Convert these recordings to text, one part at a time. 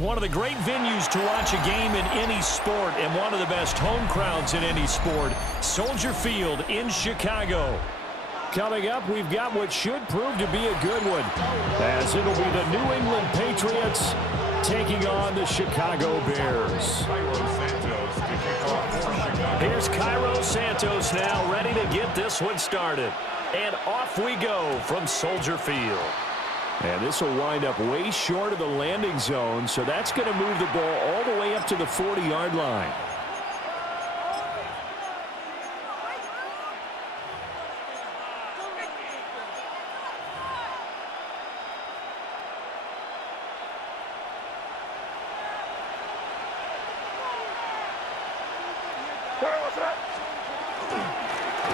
One of the great venues to watch a game in any sport and one of the best home crowds in any sport, Soldier Field in Chicago. Coming up, we've got what should prove to be a good one, as it'll be the New England Patriots taking on the Chicago Bears. Here's Cairo Santos now, ready to get this one started. And off we go from Soldier Field. And this will wind up way short of the landing zone, so that's going to move the ball all the way up to the 40-yard line.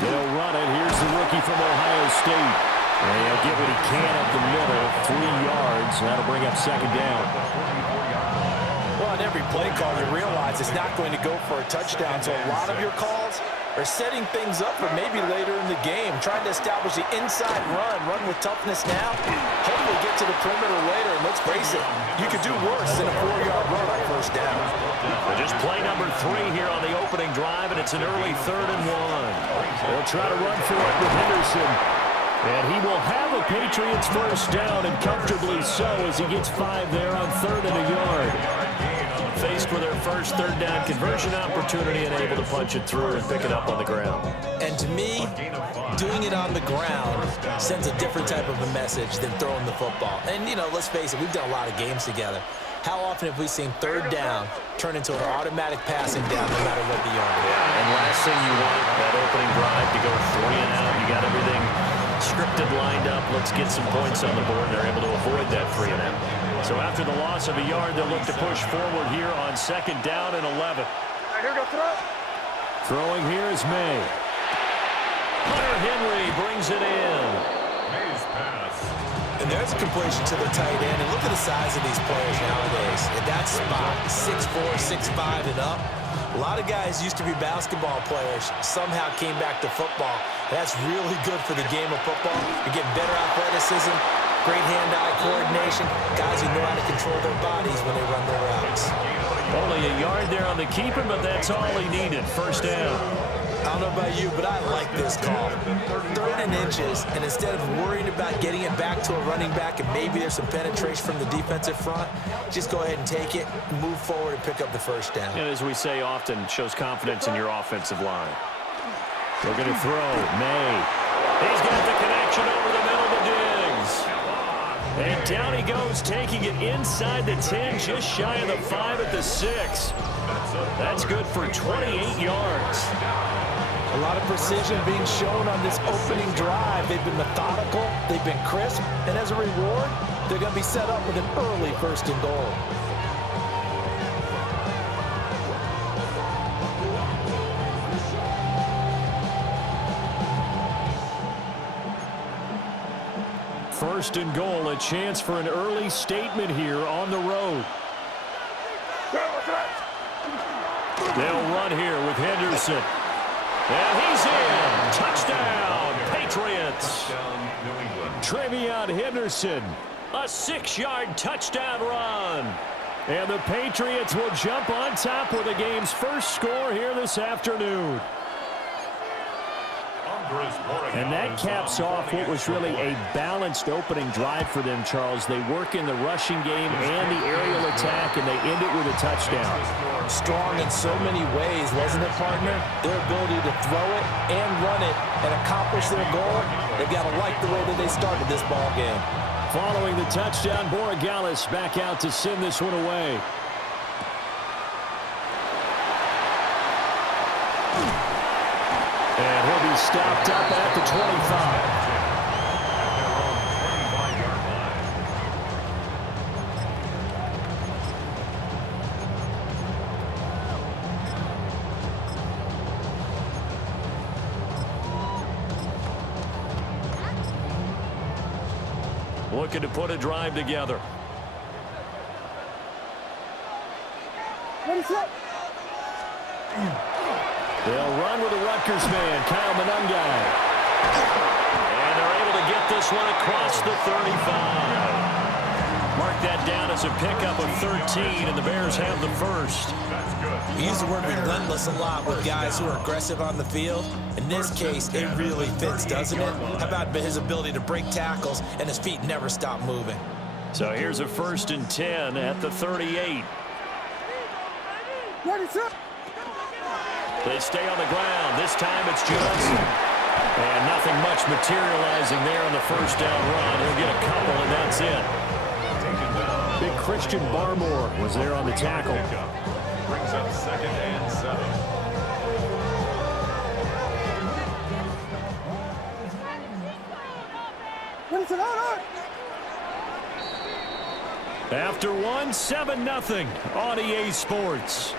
They'll run it. Here's the rookie from Ohio State. And he'll get what he can up the middle, 3 yards. That'll bring up second down. Well, on every play call, you realize it's not going to go for a touchdown. So a lot of your calls are setting things up for maybe later in the game, trying to establish the inside run with toughness now, hopefully get to the perimeter later. And let's face it, you could do worse than a 4-yard run on first down. Just play number 3 here on the opening drive, and it's an early 3rd and 1. They'll try to run for it with Henderson. And he will have a Patriots first down, and comfortably so, as he gets 5 there on 3rd and a yard. Faced with their first 3rd down conversion opportunity and able to punch it through and pick it up on the ground. And to me, doing it on the ground sends a different type of a message than throwing the football. And, you know, let's face it, we've done a lot of games together. How often have we seen 3rd down turn into an automatic passing down no matter what the yard is? Yeah, and last thing you want, that opening drive to go 3 and out. You got everything scripted, lined up. Let's get some points on the board. They're able to avoid that 3 and out. So after the loss of a yard, they'll look to push forward here on 2nd down and 11. Here go throw. Throwing here is May. Hunter Henry brings it in. May's pass. And there's a completion to the tight end. And look at the size of these players nowadays. At that spot, 6'4", 6'5", and up. A lot of guys used to be basketball players, somehow came back to football. That's really good for the game of football. You're getting better athleticism, great hand-eye coordination, guys who know how to control their bodies when they run their routes. Only a yard there on the keeper, but that's all he needed. First down. I don't know about you, but I like this call. 3rd and inches, and instead of worrying about getting it back to a running back and maybe there's some penetration from the defensive front, just go ahead and take it, move forward, and pick up the first down. And as we say often, shows confidence in your offensive line. They're going to throw. May. He's got the connection over the middle to Diggs. And down he goes, taking it inside the 10, just shy of the 5 at the 6. That's good for 28 yards. A lot of precision being shown on this opening drive. They've been methodical, they've been crisp, and as a reward, they're going to be set up with an early 1st and goal. First and goal, a chance for an early statement here on the road. They'll run here with Henderson. And he's in. Touchdown, Patriots. Trevion Henderson, a 6-yard touchdown run. And the Patriots will jump on top with the game's first score here this afternoon. And that caps off what was really a balanced opening drive for them, Charles. They work in the rushing game and the aerial attack, and they end it with a touchdown. Strong in so many ways, wasn't it, partner? Their ability to throw it and run it and accomplish their goal, they've got to like the way that they started this ball game. Following the touchdown, Borregales back out to send this one away. And he'll be stopped up at the 25. Looking to put a drive together. What is that? They'll run with the Rutgers man, Kyle Monangai. And they're able to get this one across the 35. Mark that down as a pickup of 13, and the Bears have the first. We use the word relentless a lot with guys who are aggressive on the field. In this case, it really fits, doesn't it? How about his ability to break tackles and his feet never stop moving? So here's a 1st and 10 at the 38. They stay on the ground. This time it's Johnson. And nothing much materializing there on the first down run. He'll get a couple, and that's it. Big Christian Barmore was there on the tackle. Brings up 2nd and 7. After one, 7-0 on EA Sports.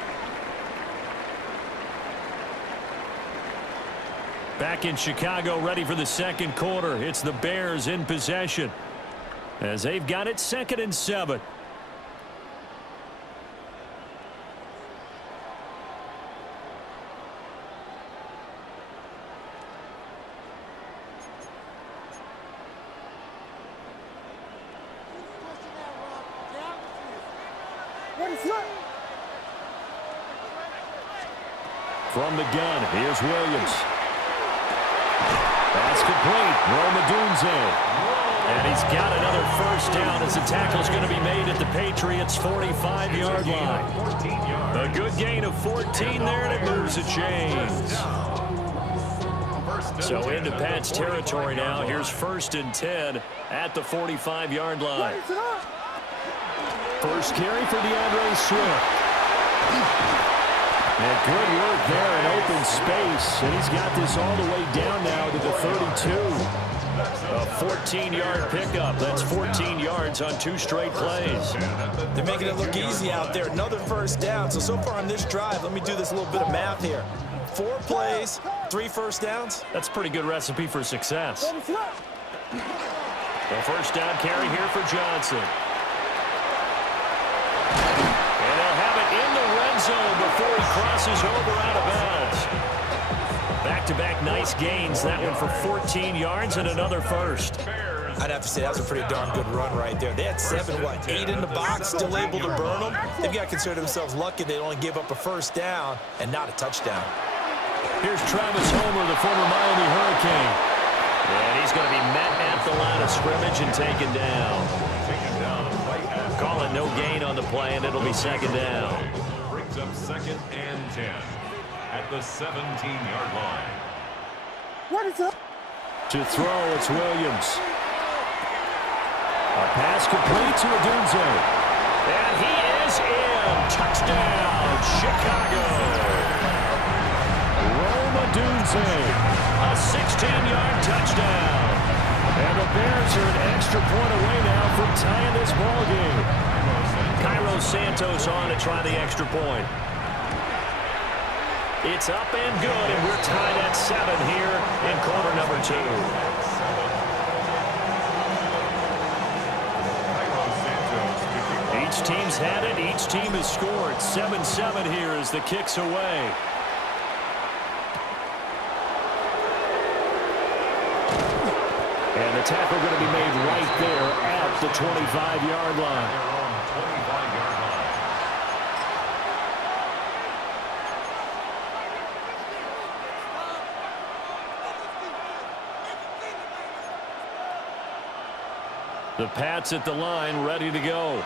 Back in Chicago, ready for the second quarter. It's the Bears in possession as they've got it 2nd and 7. From the gun, here's Williams. That's complete. Romadunze. And he's got another first down as the tackle's going to be made at the Patriots' 45-yard line. A good gain of 14 there, and it moves the chains. So into Pat's territory now. Here's 1st and 10 at the 45-yard line. First carry for DeAndre Swift. And good work there in open space. And he's got this all the way down now to the 32. A 14-yard pickup. That's 14 yards on 2 straight plays. They're making it look easy out there. Another first down. So far on this drive, let me do this little bit of math here. 4 plays, 3 first downs. That's a pretty good recipe for success. The first down carry here for Johnson. And they'll have it in the red zone before he crosses over out of bounds. Back-to-back nice gains. That one for 14 yards and another first. I'd have to say that was a pretty darn good run right there. They had 8 in the box, still able to burn them. They've got to consider themselves lucky they only gave up a first down and not a touchdown. Here's Travis Homer, the former Miami Hurricane. And he's going to be met at the line of scrimmage and taken down. Calling no gain on the play, and it'll be 2nd down. Brings up 2nd and 10 at the 17-yard line. To throw, it's Williams. A pass complete to Odunze. And he is in. Touchdown, Chicago. Odunze, a 16-yard touchdown. And the Bears are an extra point away now from tying this ball game. Cairo Santos on to try the extra point. It's up and good, and we're tied at 7 here in quarter number 2. Each team's had it. Each team has scored. 7-7 here as the kick's away. And the tackle going to be made right there at the 25-yard line. The Pats at the line, ready to go.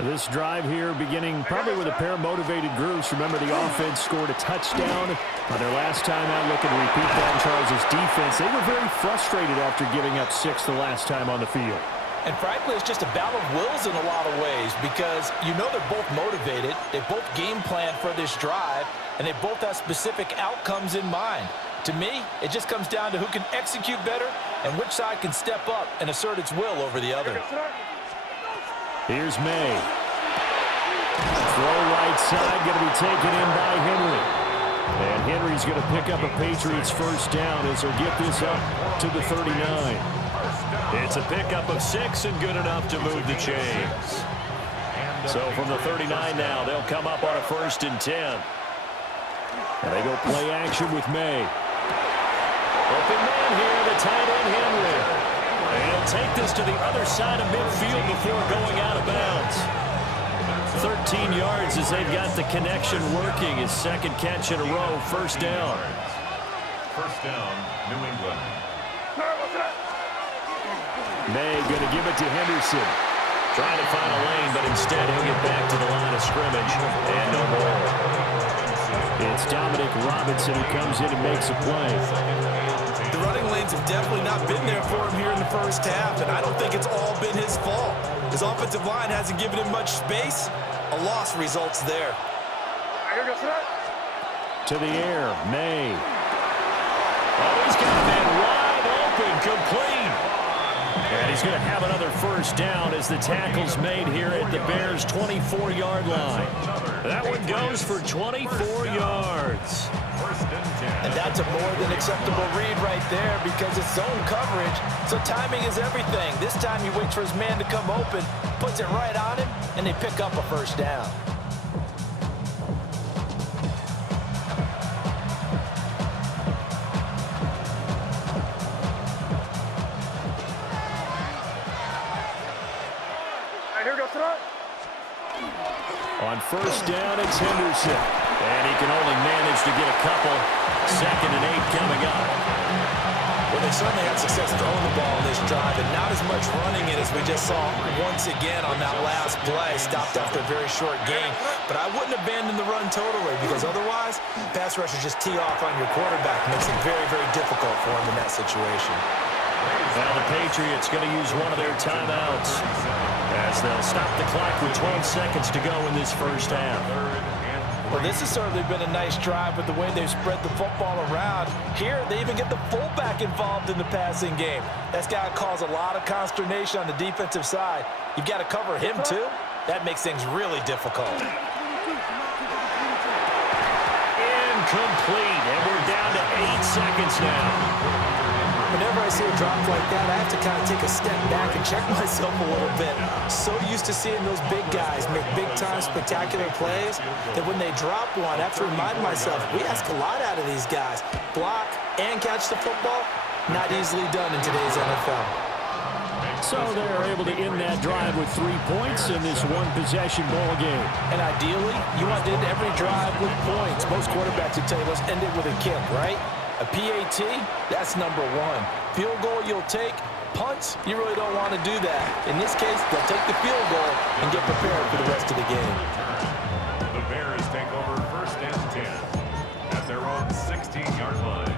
This drive here beginning probably with a pair of motivated groups. Remember, the offense scored a touchdown on their last time out. Looking to repeat that in Charles' defense. They were very frustrated after giving up 6 the last time on the field. And frankly, it's just a battle of wills in a lot of ways because you know they're both motivated. They both game plan for this drive, and they both have specific outcomes in mind. To me, it just comes down to who can execute better and which side can step up and assert its will over the other. Here's May. Throw right side, going to be taken in by Henry. And Henry's going to pick up a Patriots first down as he'll get this up to the 39. It's a pickup of 6 and good enough to move the chains. So from the 39 now, they'll come up on a 1st and 10. And they go play action with May. Open man here, the tight end Henry. And he'll take this to the other side of midfield before going out of bounds. 13 yards as they've got the connection working. His second catch in a row, first down. First down, New England. May going to give it to Henderson. Trying to find a lane, but instead he'll get back to the line of scrimmage. And no more. It's Dominic Robinson who comes in and makes a play. The running lanes have definitely not been there for him here in the first half, and I don't think it's all been his fault. His offensive line hasn't given him much space. A loss results there. To the air, May. Oh, he's got a man wide open, complete. And he's going to have another first down as the tackle's made here at the Bears' 24-yard line. That one goes for 24 yards. And that's a more than acceptable read right there because it's zone coverage, so timing is everything. This time he waits for his man to come open, puts it right on him, and they pick up a first down. On first down, it's Henderson. And he can only manage to get a couple. 2nd and 8 coming up. Well, they certainly had success throwing the ball in this drive, and not as much running it as we just saw once again on that last play. Stopped after a very short game. But I wouldn't abandon the run totally because otherwise, pass rushers just tee off on your quarterback. Makes it very, very difficult for him in that situation. Now the Patriots going to use one of their timeouts as they'll stop the clock with 12 seconds to go in this first half. Well, this has certainly been a nice drive with the way they've spread the football around. Here, they even get the fullback involved in the passing game. That's got to cause a lot of consternation on the defensive side. You've got to cover him, too. That makes things really difficult. Incomplete, and we're down to 8 seconds now. Whenever I see a drop like that, I have to kind of take a step back and check myself a little bit. So used to seeing those big guys make big-time spectacular plays that when they drop one, I have to remind myself, we ask a lot out of these guys. Block and catch the football, not easily done in today's NFL. So they're able to end that drive with 3 points in this one-possession ball game. And ideally, you want to end every drive with points. Most quarterbacks would tell you, let's end it with a kick, right? A PAT, that's number 1. Field goal you'll take. Punts, you really don't want to do that. In this case, they'll take the field goal and get prepared for the rest of the game. The Bears take over first and 10 at their own 16-yard line.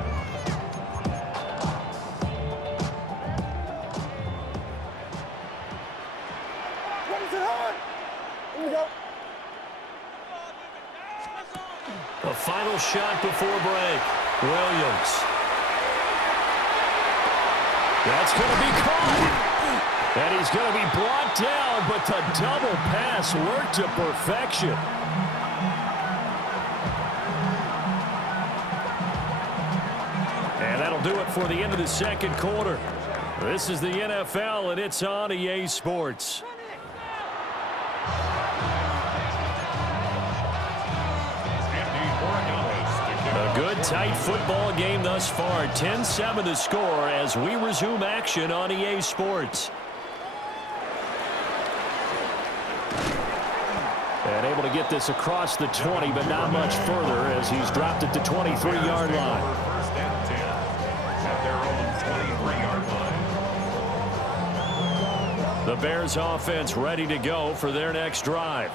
A final shot before break. Williams. That's going to be caught. And he's going to be brought down, but the double pass worked to perfection. And that'll do it for the end of the second quarter. This is the NFL, and it's on EA Sports. A good, tight football game thus far. 10-7 to score as we resume action on EA Sports. And able to get this across the 20, but not much further as he's dropped at the 23-yard line. First and 10 at their own 23-yard line. The Bears offense ready to go for their next drive.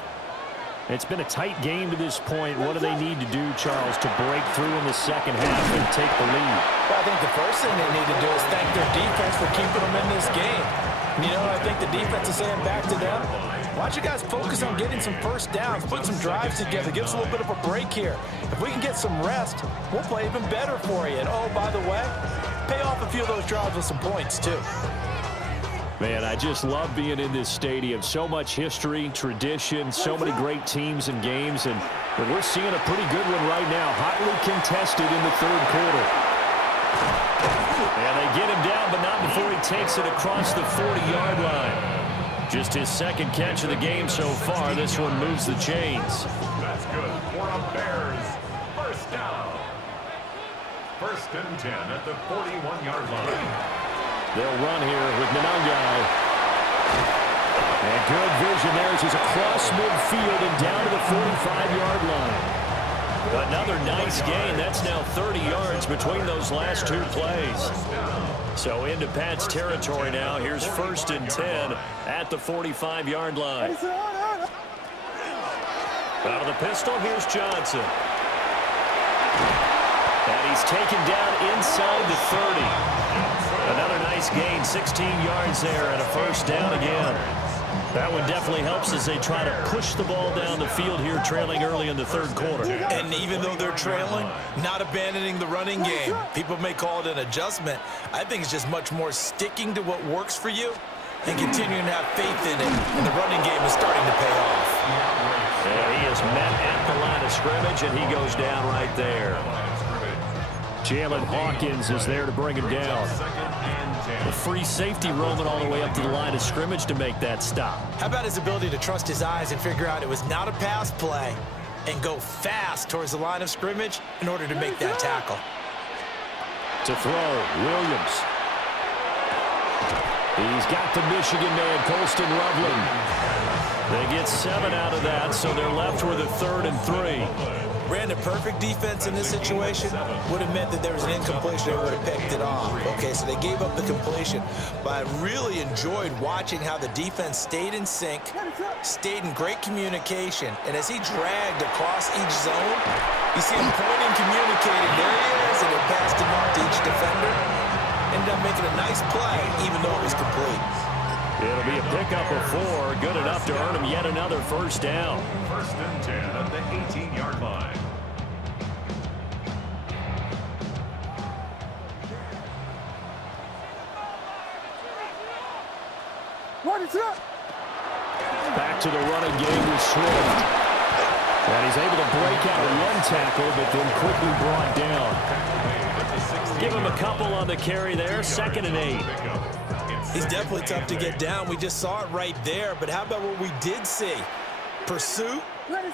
It's been a tight game to this point. What do they need to do, Charles, to break through in the second half and take the lead? Well, I think the first thing they need to do is thank their defense for keeping them in this game. You know, I think the defense is saying back to them, why don't you guys focus on getting some first downs, put some drives together, give us a little bit of a break here. If we can get some rest, we'll play even better for you. And, oh, by the way, pay off a few of those drives with some points, too. Man, I just love being in this stadium. So much history, tradition, so many great teams and games, and we're seeing a pretty good one right now. Hotly contested in the third quarter. And they get him down, but not before he takes it across the 40-yard line. Just his second catch of the game so far. This one moves the chains. That's good for the Bears. First down. First and 10 at the 41-yard line. They'll run here with Nanangai. And good vision there as he's across midfield and down to the 45-yard line. Another nice gain. That's now 30 yards between those last two plays. So into Pat's territory now. Here's 1st and 10 at the 45-yard line. Out of the pistol, here's Johnson. And he's taken down inside the 30. Another nice gain, 16 yards there and a 1st down again. That one definitely helps as they try to push the ball down the field here, trailing early in the 3rd quarter. And even though they're trailing, not abandoning the running game. People may call it an adjustment. I think it's just much more sticking to what works for you and continuing to have faith in it. And the running game is starting to pay off. And he is met at the line of scrimmage, and he goes down right there. Jalen Hawkins is there to bring him down. A free safety roaming all the way up to the line of scrimmage to make that stop. How about his ability to trust his eyes and figure out it was not a pass play and go fast towards the line of scrimmage in order to make that tackle? To throw, Williams. He's got the Michigan man, Colston Loveland. They get 7 out of that, so they're left with a 3rd and 3. Brandon, perfect defense in this situation would have meant that there was an incompletion. They would have picked it off. Okay, so they gave up the completion. But I really enjoyed watching how the defense stayed in sync, stayed in great communication. And as he dragged across each zone, you see him pointing, communicating. There he is, and it passed him off to each defender. Ended up making a nice play, even though it was complete. It'll be a pickup of 4, good enough to earn him yet another 1st down. 1st and 10 at the 18-yard line. Back to the running game with Swift. And he's able to break out one tackle, but then quickly brought down. Give him a couple on the carry there, 2nd and 8. He's definitely tough to get down. We just saw it right there. But how about what we did see? Pursuit,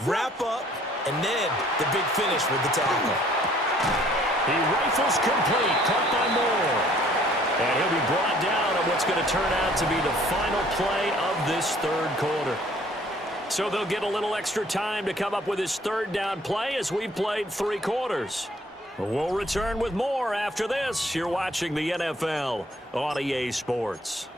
wrap up, and then the big finish with the tackle. He rifles complete, caught by Moore. And he'll be brought down on what's going to turn out to be the final play of this 3rd quarter. So they'll get a little extra time to come up with his 3rd down play as we've played 3 quarters. We'll return with more after this. You're watching the NFL on EA Sports.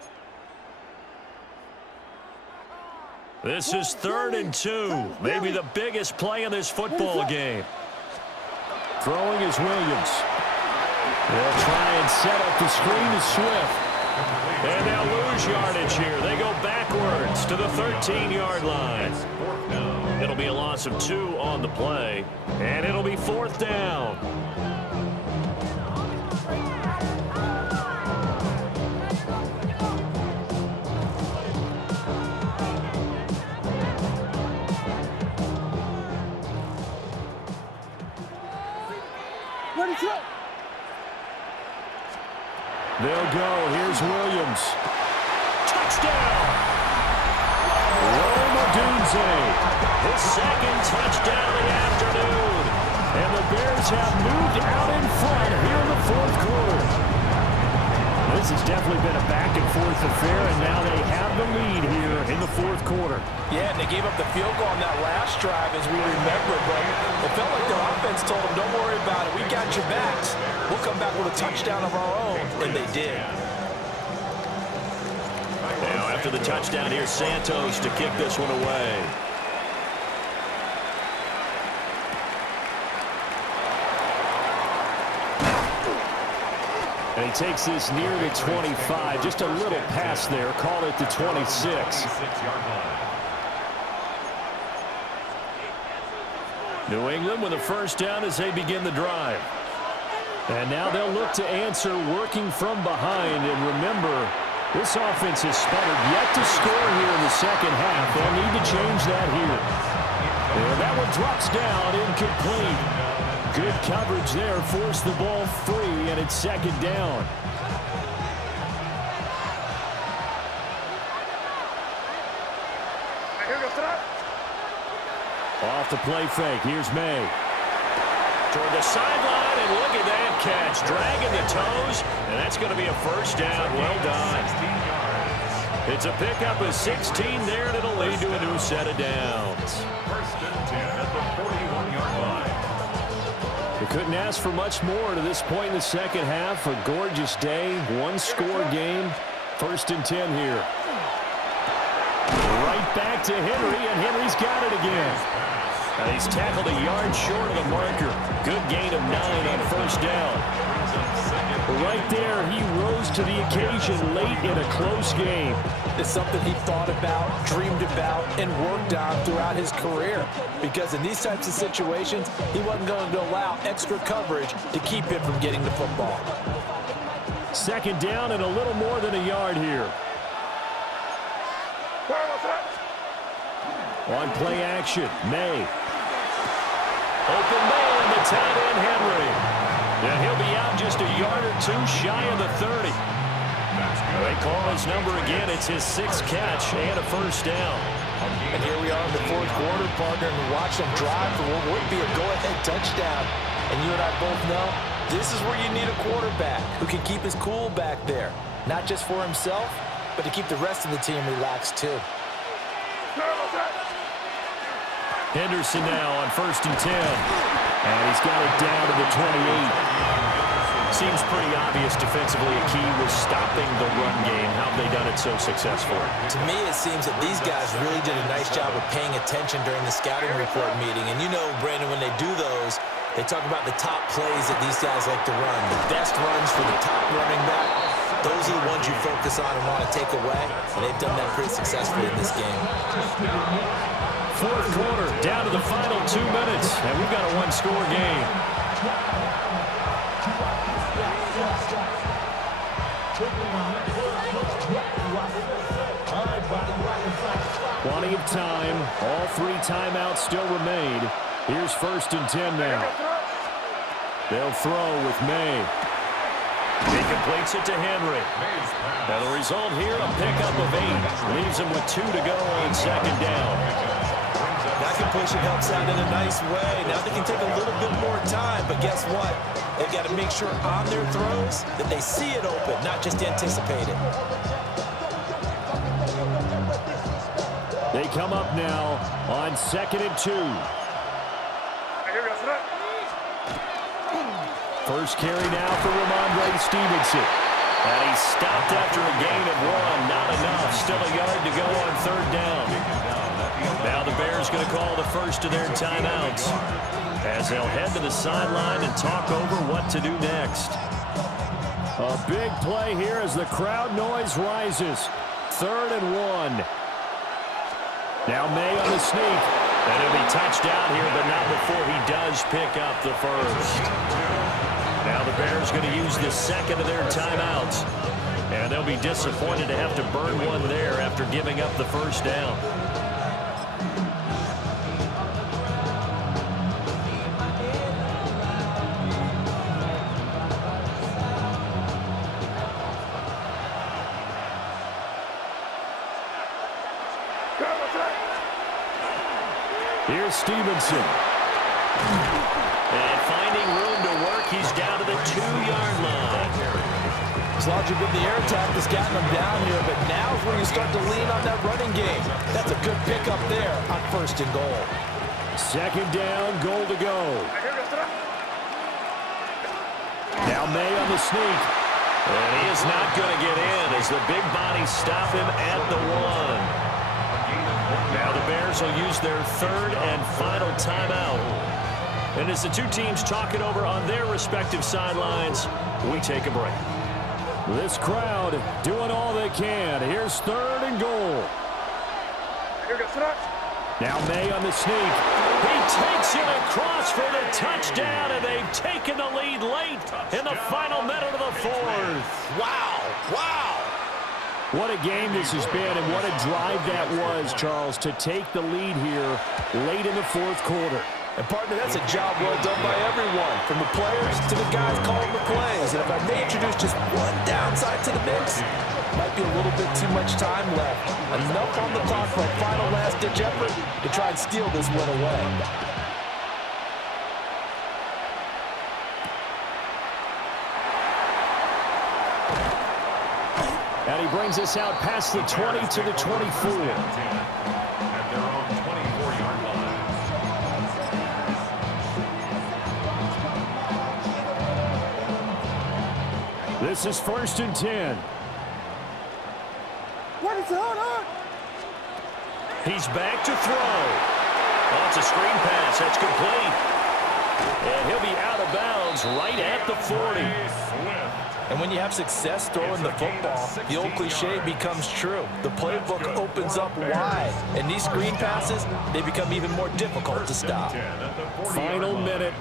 This is 3rd and 2. Maybe the biggest play in this football game. Throwing is Williams. They'll try and set up the screen to Swift. And they'll lose yardage here. They go backwards to the 13-yard line. It'll be a loss of 2 on the play. And it'll be 4th down. They'll go. Here's Williams. Touchdown! Romadunze. His 2nd touchdown of the afternoon. And the Bears have moved out in front here in the 4th quarter. This has definitely been a back-and-forth affair, and now they have the lead here in the 4th quarter. Yeah, and they gave up the field goal on that last drive, as we remember, but it felt like their offense told them, don't worry about it, we got your backs. We'll come back with a touchdown of our own, and they did. Now, after the touchdown, here's Santos to kick this one away. And he takes this near the 25. Just a little pass there. Call it the 26. New England with a 1st down as they begin the drive. And now they'll look to answer working from behind. And remember, this offense has sputtered yet to score here in the 2nd half. They'll need to change that here. And that one drops down, incomplete. Good coverage there, forced the ball free, and it's 2nd down. Off the play fake, here's May. Toward the sideline. inside, and look at that catch. Dragging the toes, and that's going to be a first down. Well done. It's a pickup of 16 there, and it'll lead to a new set of downs. First and 10 at the 41-yard line. We couldn't ask for much more to this point in the second half. A gorgeous day, one-score game. First and 10 here. Right back to Henry, and Henry's got it again. And he's tackled a yard short of the marker. Good gain of 9 on first down. Right there, he rose to the occasion late in a close game. It's something he thought about, dreamed about, and worked on throughout his career. Because in these types of situations, he wasn't going to allow extra coverage to keep him from getting the football. Second down and a little more than a yard here. On play action, May. Open man, the tight end, Henry. And he'll be out just a yard or two shy of the 30. They call his number again. It's his 6th catch and a first down. And here we are in the fourth quarter, partner, and watch them drive for what would be a go-ahead touchdown. And you and I both know this is where you need a quarterback who can keep his cool back there. Not just for himself, but to keep the rest of the team relaxed too. Henderson now on first and 10. And he's got it down to the 28. Seems pretty obvious defensively a key was stopping the run game. How have they done it so successfully? To me, it seems that these guys really did a nice job of paying attention during the scouting report meeting. And you know, Brandon, when they do those, they talk about the top plays that these guys like to run. The best runs for the top running back. Those are the ones you focus on and want to take away. And they've done that pretty successfully in this game. Fourth quarter, down to the final 2 minutes. And we've got a one-score game. Plenty of time. All 3 timeouts still remain. Here's first and 10 now. They'll throw with May. He completes it to Henry. And the result here, a pickup of 8. Leaves him with 2 to go on second down. That completion helps out in a nice way. Now they can take a little bit more time, but guess what? They've got to make sure on their throws that they see it open, not just anticipate it. They come up now on second and 2. First carry now for Ramondre Stevenson. And he's stopped after a gain of 1. Not enough. Still a yard to go on third down. Now the Bears going to call the first of their timeouts as they'll head to the sideline and talk over what to do next. A big play here as the crowd noise rises. Third and 1. Now May on the sneak. And he'll be touched out here, but not before he does pick up the first. Now the Bears going to use the second of their timeouts. And they'll be disappointed to have to burn one there after giving up the first down. Here's Stevenson. And finding room to work, he's down to the 2-yard line. As long as you've been the air attack that's gotten them down here, but now is where you start to lean on that running game. That's a good pickup there on first and goal. Second down, goal to go. Now May on the sneak. And he is not going to get in as the big bodies stop him at the 1. Now the Bears will use their third and final timeout. And as the two teams talk it over on their respective sidelines, we take a break. This crowd doing all they can. Here's third and goal. Now May on the sneak. He takes it across for the touchdown, and they've taken the lead late in the final minute of the fourth. Wow, wow. What a game this has been, and what a drive that was, Charles, to take the lead here late in the fourth quarter. And, partner, that's a job well done by everyone, from the players to the guys calling the plays. And if I may introduce just one downside to the mix, might be a little bit too much time left. Enough on the clock for a final last-ditch effort to try and steal this one away. And he brings us out past the 20 to the 24. At their own 24-yard line. This is 1st and 10. What is going on? He's back to throw. Oh, it's a screen pass. That's complete. And he'll be out of bounds right at the 40. And when you have success throwing the football, the old cliche becomes true. The playbook opens up wide. And these screen passes, they become even more difficult to stop. Final minute.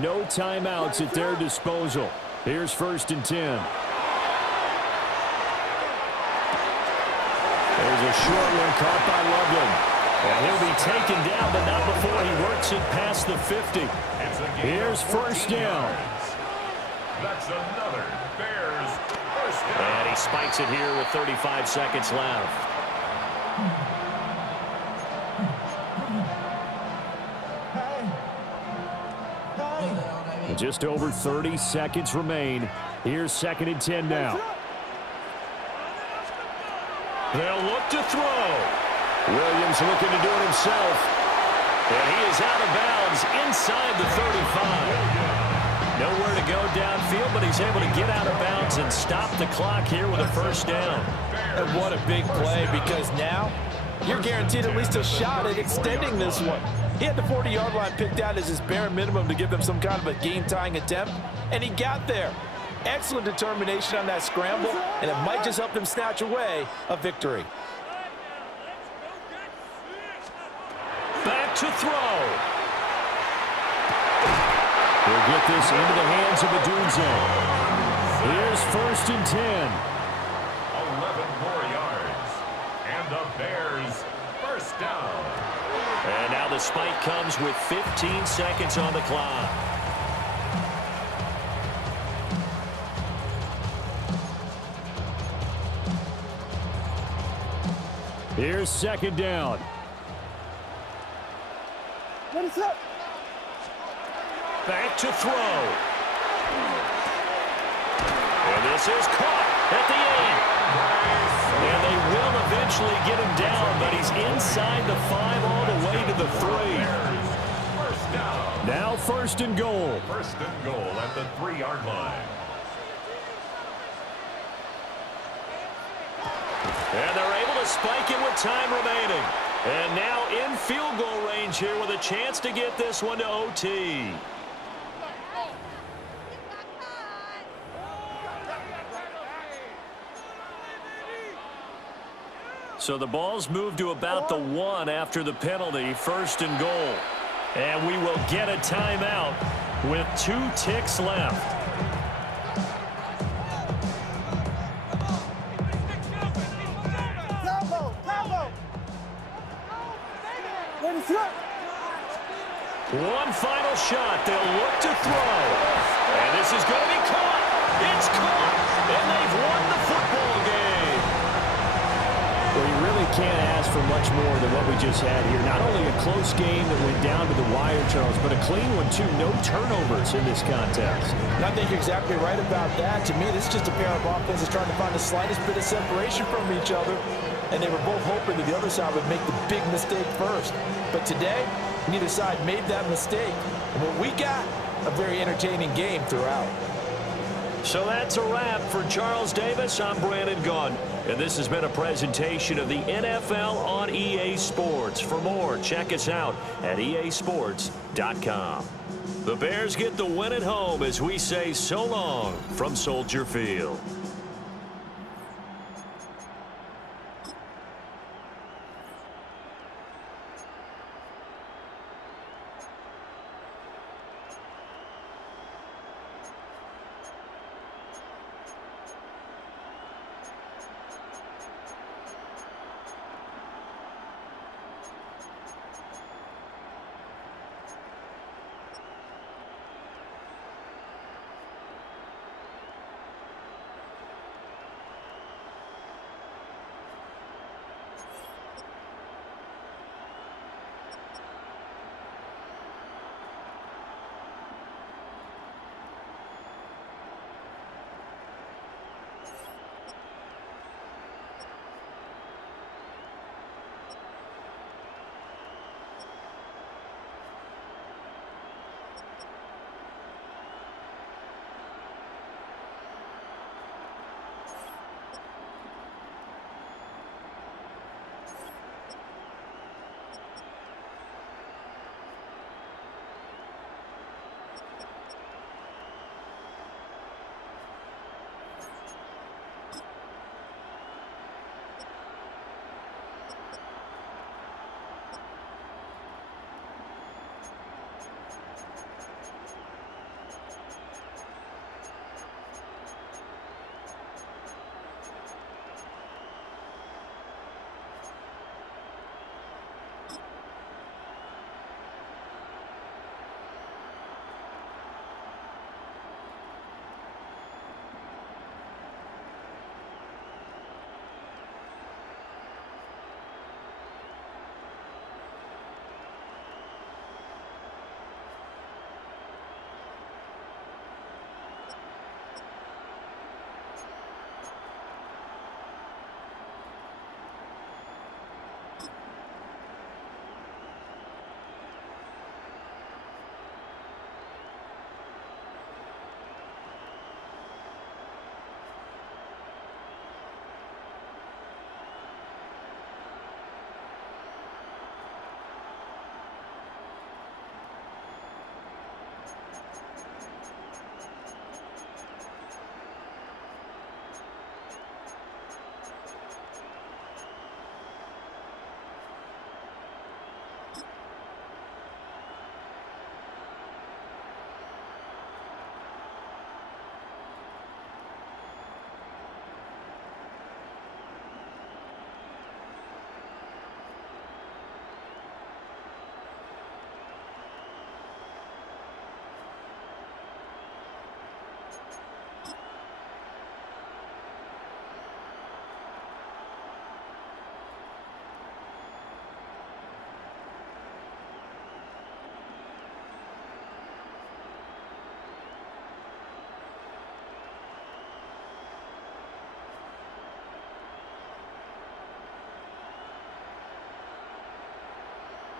No timeouts at their disposal. Here's 1st and 10. There's a short one caught by Loveland. And he'll be taken down, but not before he works it past the 50. Here's 1st down. That's another Bears first down. And he spikes it here with 35 seconds left. Just over 30 seconds remain. Here's 2nd and 10 now. They'll look to throw. Williams looking to do it himself. And he is out of bounds inside the 35. Nowhere to go downfield, but he's able to get out of bounds and stop the clock here with a 1st down. And what a big play, because now you're guaranteed at least a shot at extending this one. He had the 40-yard line picked out as his bare minimum to give them some kind of a game-tying attempt, and he got there. Excellent determination on that scramble, and it might just help them snatch away a victory. Back to throw. He'll get this into the hands of Adunze. Here's 1st and 10. 11 more yards. And the Bears first down. And now the spike comes with 15 seconds on the clock. Here's 2nd down. What is up? Back to throw. And this is caught at the 8. And they will eventually get him down, but he's inside the 5 all the way to the 3. First down. Now 1st and goal. 1st and goal at the 3-yard line. And they're able to spike it with time remaining. And now in field goal range here with a chance to get this one to OT. So the ball's moved to about the 1 after the penalty, 1st and goal. And we will get a timeout with 2 ticks left. One final shot. They'll look to throw. And this is going to be caught. It's caught. And they've won the football game. Well, you really can't ask for much more than what we just had here. Not only a close game that went down to the wire, Charles, but a clean one, too. No turnovers in this contest. And I think you're exactly right about that. To me, this is just a pair of offenses trying to find the slightest bit of separation from each other. And they were both hoping that the other side would make the big mistake first. But today, neither side made that mistake. And what we got, a very entertaining game throughout. So that's a wrap for Charles Davis. I'm Brandon Gaudin. And this has been a presentation of the NFL on EA Sports. For more, check us out at easports.com. The Bears get the win at home as we say so long from Soldier Field.